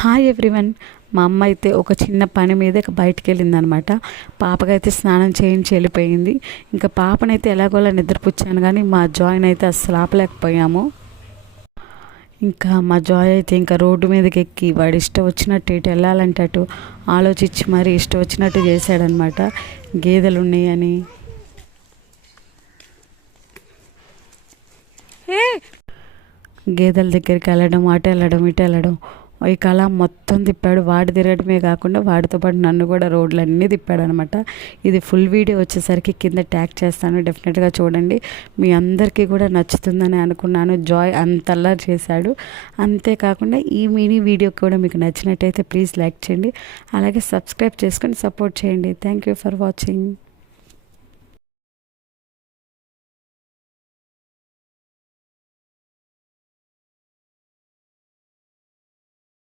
Hi everyone. మా అమ్మ అయితే ఒక చిన్న పని మీద బయటికి వెళ్ళిందనమాట. పాపకైతే స్నానం చేయించి వెళ్ళిపోయింది. ఇంకా పాపనైతే ఎలాగోలా నిద్రపుచ్చాను, కానీ మా జాయ్ని అయితే అస్సలు ఆపలేకపోయాము. ఇంకా మా జాయ్ అయితే ఇంకా రోడ్డు మీదకి ఎక్కి వాడు ఇష్టం వచ్చినట్టు ఇటు వెళ్ళాలంటే అటు ఆలోచించి మరి ఇష్టం వచ్చినట్టు చేశాడనమాట. గేదెలు ఉన్నాయని గేదెల దగ్గరికి వెళ్ళడం, అటు వెళ్ళడం, ఇటు వెళ్ళడం, ఈ కళ మొత్తం తిప్పాడు. వాడు తిరగడమే కాకుండా వాడితో పాటు నన్ను కూడా రోడ్లన్నీ తిప్పాడు అనమాట. ఇది ఫుల్ వీడియో వచ్చేసరికి కింద ట్యాగ్ చేస్తాను, డెఫినెట్గా చూడండి. మీ అందరికీ కూడా నచ్చుతుందని అనుకున్నాను. జాయ్ అంతలా చేశాడు. అంతేకాకుండా ఈ మినీ వీడియో కూడా మీకు నచ్చినట్టయితే ప్లీజ్ లైక్ చేయండి, అలాగే సబ్స్క్రైబ్ చేసుకొని సపోర్ట్ చేయండి. Thank you for watching.